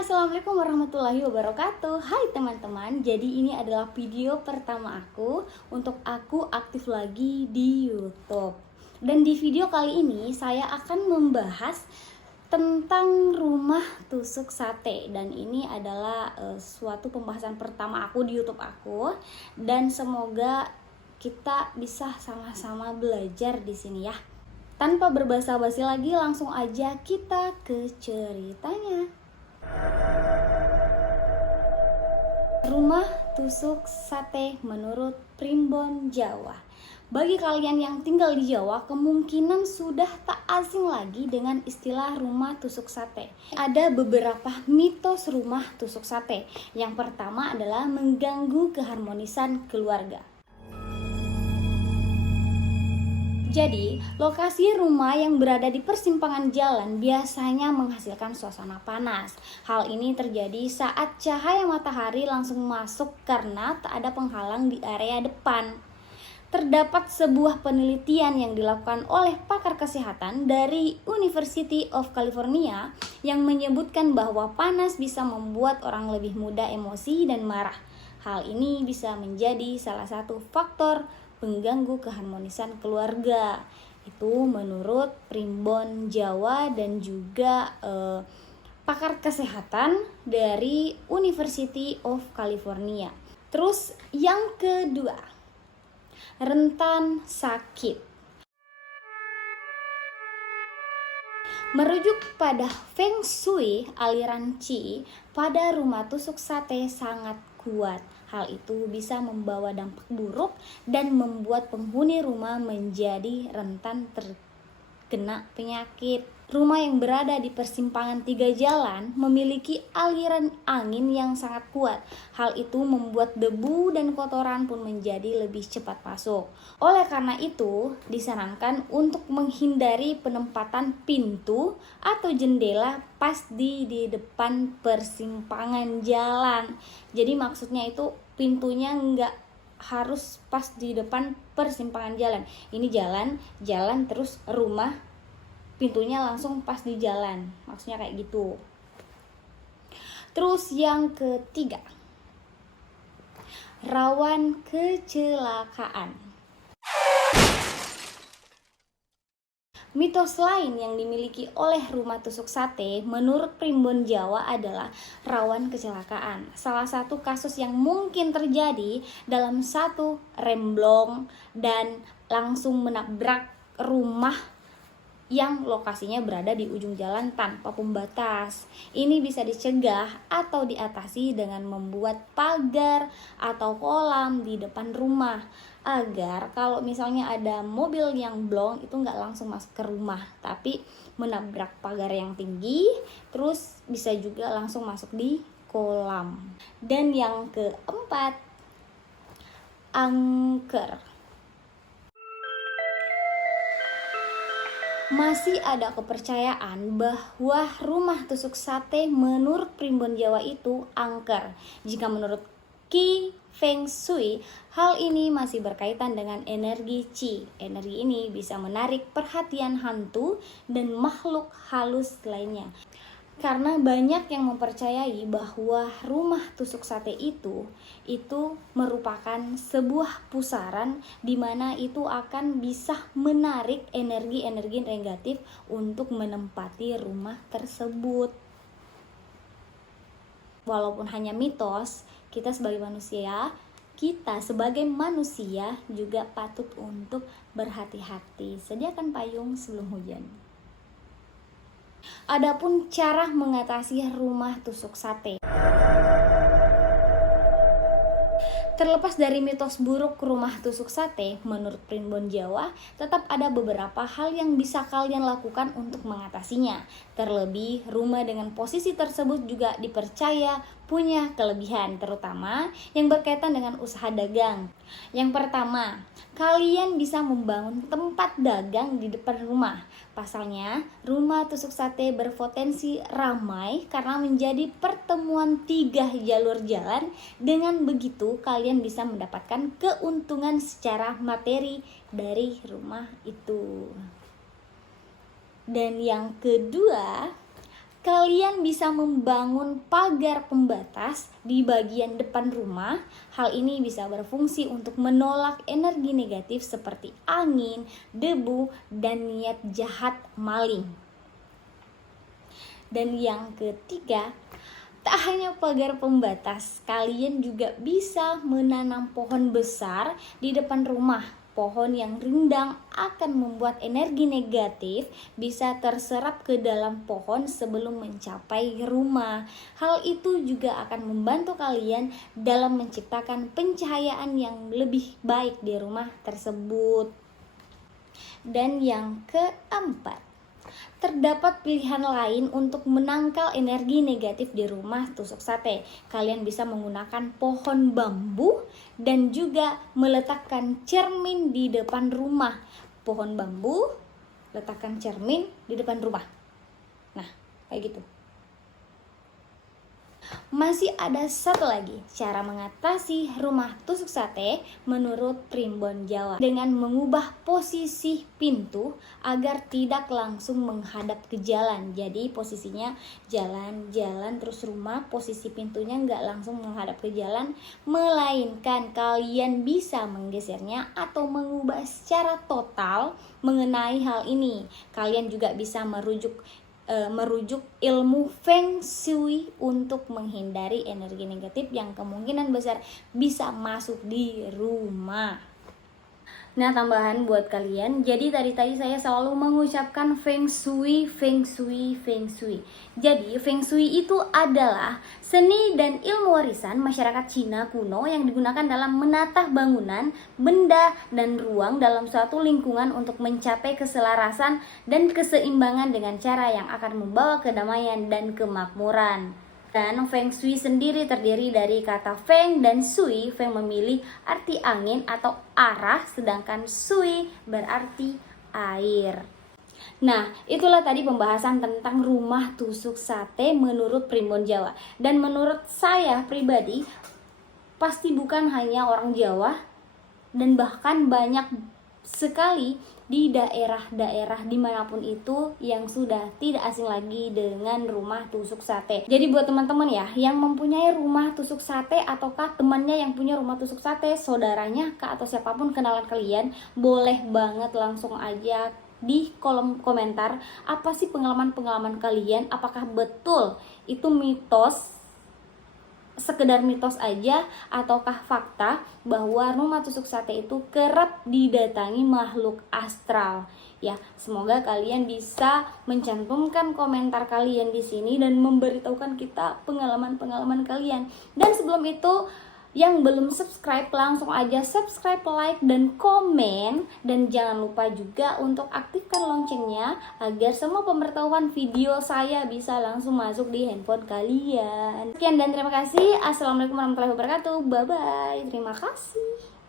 Assalamualaikum warahmatullahi wabarakatuh. Hai teman-teman, jadi ini adalah video pertama aku untuk aku aktif lagi di YouTube. Dan di video kali ini saya akan membahas tentang rumah tusuk sate. Dan ini adalah suatu pembahasan pertama aku di YouTube aku. Dan semoga kita bisa sama-sama belajar di sini ya. Tanpa berbasa-basi lagi, langsung aja kita ke ceritanya. Rumah tusuk sate menurut Primbon Jawa. Bagi kalian yang tinggal di Jawa, kemungkinan sudah tak asing lagi dengan istilah rumah tusuk sate. Ada beberapa mitos rumah tusuk sate. Yang pertama adalah mengganggu keharmonisan keluarga. Jadi, lokasi rumah yang berada di persimpangan jalan biasanya menghasilkan suasana panas. Hal ini terjadi saat cahaya matahari langsung masuk karena tak ada penghalang di area depan. Terdapat sebuah penelitian yang dilakukan oleh pakar kesehatan dari University of California yang menyebutkan bahwa panas bisa membuat orang lebih mudah emosi dan marah. Hal ini bisa menjadi salah satu faktor pengganggu keharmonisan keluarga. Itu menurut Primbon Jawa dan juga pakar kesehatan dari University of California. Terus yang kedua, rentan sakit. Merujuk pada Feng Shui aliran Qi, pada rumah tusuk sate sangat kuat. Hal itu bisa membawa dampak buruk dan membuat penghuni rumah menjadi rentan terkena penyakit. Rumah yang berada di persimpangan 3 jalan memiliki aliran angin yang sangat kuat. Hal itu membuat debu dan kotoran pun menjadi lebih cepat masuk. Oleh karena itu, disarankan untuk menghindari penempatan pintu atau jendela pas di depan persimpangan jalan. Jadi maksudnya itu pintunya nggak harus pas di depan persimpangan jalan. Ini jalan terus rumah, pintunya langsung pas di jalan, maksudnya kayak gitu. Terus yang ketiga, rawan kecelakaan. Mitos lain yang dimiliki oleh rumah tusuk sate menurut Primbon Jawa adalah rawan kecelakaan. Salah satu kasus yang mungkin terjadi dalam satu remblong dan langsung menabrak rumah yang lokasinya berada di ujung jalan tanpa pembatas. Ini bisa dicegah atau diatasi dengan membuat pagar atau kolam di depan rumah, agar kalau misalnya ada mobil yang blong itu nggak langsung masuk ke rumah, tapi menabrak pagar yang tinggi, terus bisa juga langsung masuk di kolam. Dan yang keempat, angker. Masih ada kepercayaan bahwa rumah tusuk sate menurut Primbon Jawa itu angker. Jika menurut Qi Feng Shui, hal ini masih berkaitan dengan energi Qi. Energi ini bisa menarik perhatian hantu dan makhluk halus lainnya. Karena banyak yang mempercayai bahwa rumah tusuk sate itu merupakan sebuah pusaran di mana itu akan bisa menarik energi-energi negatif untuk menempati rumah tersebut. Walaupun hanya mitos, kita sebagai manusia juga patut untuk berhati-hati. Sediakan payung sebelum hujan. Adapun cara mengatasi rumah tusuk sate. Terlepas dari mitos buruk rumah tusuk sate, menurut Primbon Jawa, tetap ada beberapa hal yang bisa kalian lakukan untuk mengatasinya. Terlebih, rumah dengan posisi tersebut juga dipercaya punya kelebihan, terutama yang berkaitan dengan usaha dagang. Yang pertama, kalian bisa membangun tempat dagang di depan rumah. Pasalnya, rumah tusuk sate berpotensi ramai karena menjadi pertemuan 3 jalur jalan. Dengan begitu, kalian bisa mendapatkan keuntungan secara materi dari rumah itu. Dan yang kedua, Kalian bisa membangun pagar pembatas di bagian depan rumah. Hal ini bisa berfungsi untuk menolak energi negatif seperti angin, debu, dan niat jahat maling. Dan yang ketiga, tak hanya pagar pembatas, kalian juga bisa menanam pohon besar di depan rumah. Pohon yang rindang akan membuat energi negatif bisa terserap ke dalam pohon sebelum mencapai rumah. Hal itu juga akan membantu kalian dalam menciptakan pencahayaan yang lebih baik di rumah tersebut. Dan yang keempat, terdapat pilihan lain untuk menangkal energi negatif di rumah tusuk sate. Kalian bisa menggunakan pohon bambu dan juga meletakkan cermin di depan rumah. Pohon bambu, letakkan cermin di depan rumah. Nah, kayak gitu. Masih ada satu lagi cara mengatasi rumah tusuk sate menurut Primbon Jawa, dengan mengubah posisi pintu agar tidak langsung menghadap ke jalan. Jadi posisinya jalan terus rumah, posisi pintunya nggak langsung menghadap ke jalan, melainkan kalian bisa menggesernya atau mengubah secara total mengenai hal ini. Kalian juga bisa merujuk ilmu Feng Shui untuk menghindari energi negatif yang kemungkinan besar bisa masuk di rumah. Nah, tambahan buat kalian, jadi tadi saya selalu mengucapkan Feng Shui, Feng Shui, Feng Shui. Jadi Feng Shui itu adalah seni dan ilmu warisan masyarakat Cina kuno yang digunakan dalam menata bangunan, benda, dan ruang dalam suatu lingkungan untuk mencapai keselarasan dan keseimbangan dengan cara yang akan membawa kedamaian dan kemakmuran. Dan Feng Shui sendiri terdiri dari kata Feng dan Shui. Feng memilih arti angin atau arah, sedangkan Shui berarti air. Nah, itulah tadi pembahasan tentang rumah tusuk sate menurut Primbon Jawa. Dan menurut saya pribadi, pasti bukan hanya orang Jawa, dan bahkan banyak sekali di daerah-daerah dimanapun itu yang sudah tidak asing lagi dengan rumah tusuk sate. Jadi buat teman-teman ya yang mempunyai rumah tusuk sate, ataukah temannya yang punya rumah tusuk sate, saudaranya kak atau siapapun kenalan kalian, boleh banget langsung aja di kolom komentar apa sih pengalaman-pengalaman kalian, apakah betul itu mitos, sekedar mitos aja, ataukah fakta bahwa rumah tusuk sate itu kerap didatangi makhluk astral. Ya, semoga kalian bisa mencantumkan komentar kalian di sini dan memberitahukan kita pengalaman-pengalaman kalian. Dan sebelum itu, yang belum subscribe langsung aja subscribe, like, dan komen. Dan jangan lupa juga untuk aktifkan loncengnya agar semua pemberitahuan video saya bisa langsung masuk di handphone kalian. Sekian dan terima kasih. Assalamualaikum warahmatullahi wabarakatuh. Bye bye. Terima kasih.